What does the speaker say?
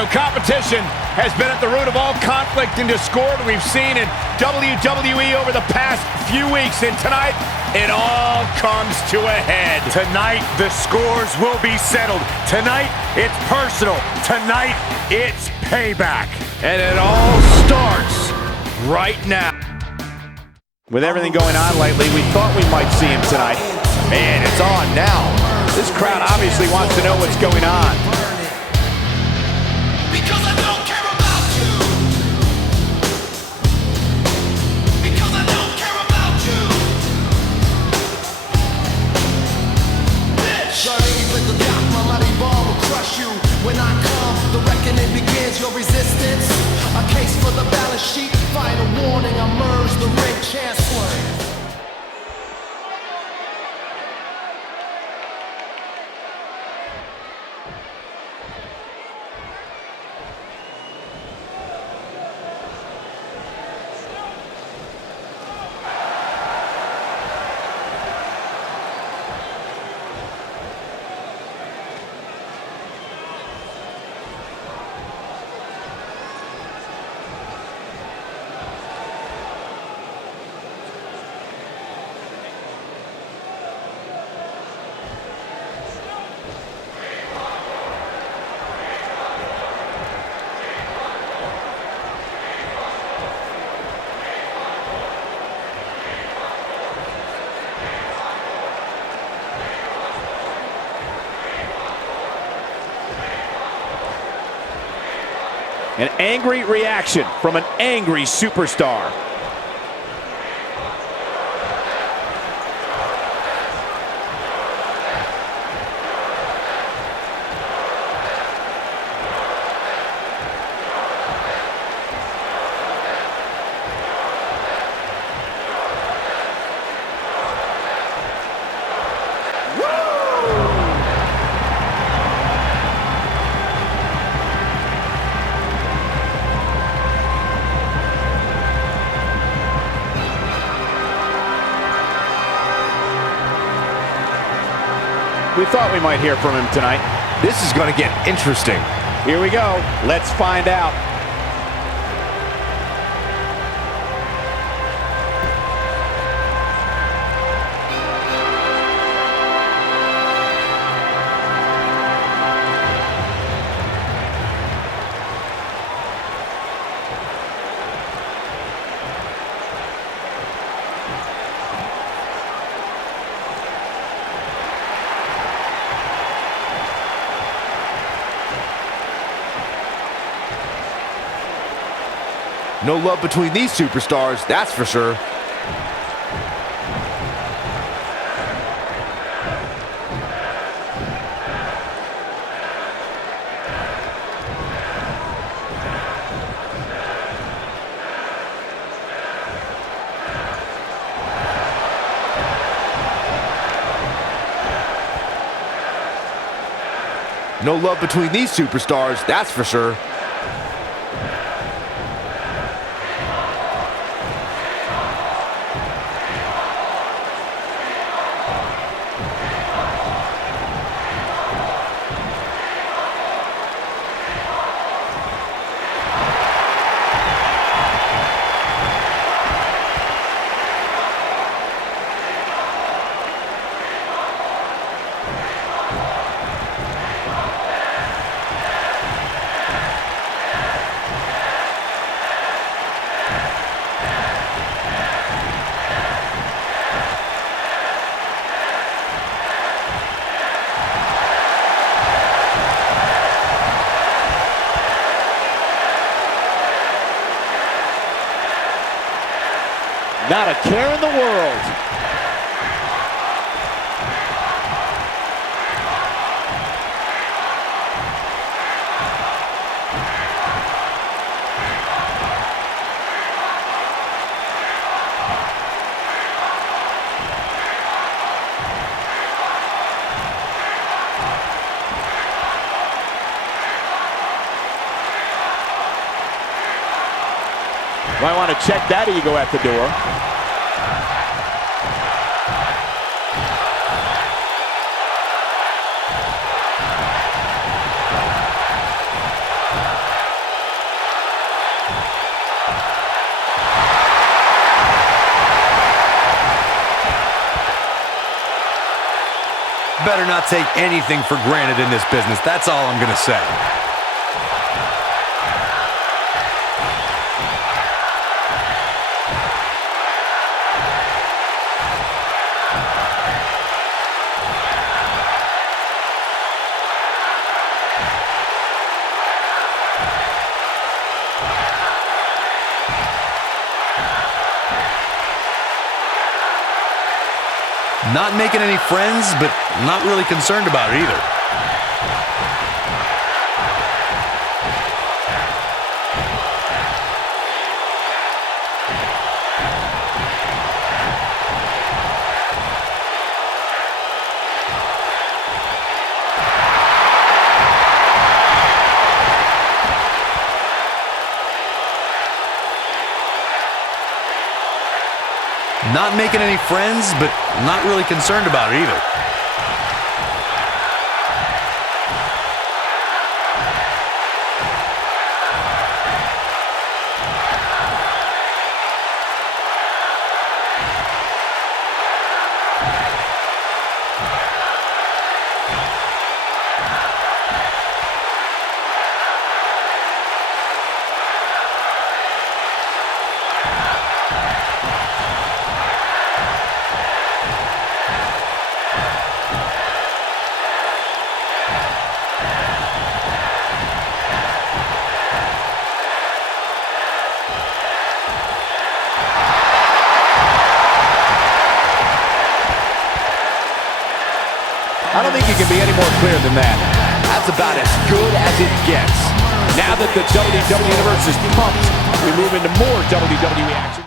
You know, competition has been at the root of all conflict and discord we've seen in WWE over the past few weeks, and tonight, it all comes to a head. Tonight, the scores will be settled. Tonight, it's personal. Tonight, it's payback. And it all starts right now. With everything going on lately, we thought we might see him tonight. Man, it's on now. This crowd obviously wants to know what's going on. Because I don't care about you. Because I don't care about you. Bitch. Journey with the dock, my mighty ball will crush you. When I come, the reckoning begins, your resistance. A case for the balance sheet, final warning, I merge the ring chancellor. An angry reaction from an angry superstar. We thought we might hear from him tonight. This is going to get interesting. Here we go. Let's find out. No love between these superstars, that's for sure. No love between these superstars, that's for sure. Not a care in the world. Might want to check that ego at the door. better not take anything for granted in this business. That's all I'm going to say. Not making any friends, but not really concerned about it either. Not making any friends, but not really concerned about it either. I don't think you can be any more clear than that. That's about as good as it gets. Now that the WWE Universe is pumped, we move into more WWE action.